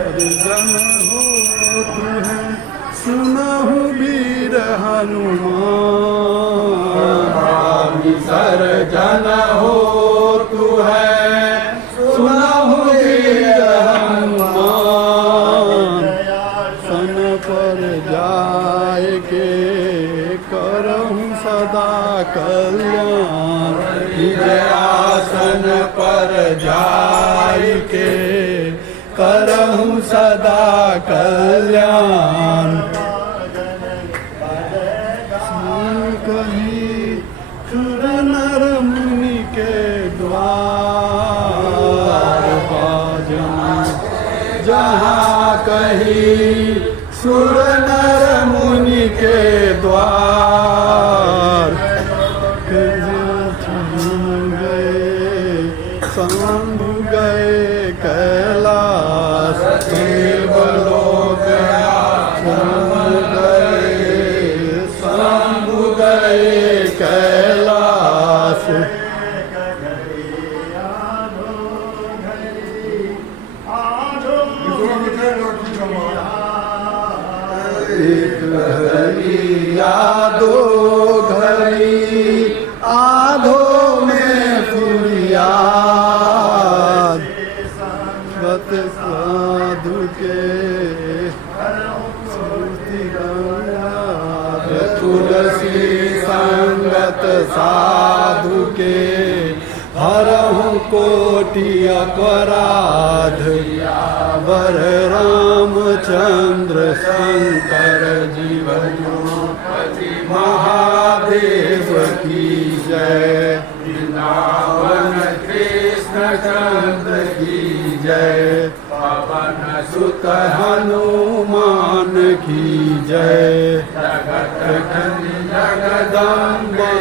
परिजन हो तू है, सुनहु वीर हनुमान। सर्जन हो तू है, सुनहु वीर हनुमान। सन पर जाय के करहु सदा कल्याण। आसन पर जाय के करहु सदा कल्याण। कही सुर नर मुनि के द्वार बाजन, जहाँ कहीं सुर नर मुनि के द्वार। शंभु गए कैलाश, देवलोक शंभु गए कैलाश। एक घड़ी यादो घड़ी आधो में फुरियाद। सत साधु के स्मृति गंगाध, तुलसी संगत साधु के हरहु कोटि अपराध। वर रामचंद्र शंकर जीव पति महादेव की जय। वृंदावन कृष्ण चंद्र की जय। पवन सुत हनुमान की जय। जगत जगदम्बे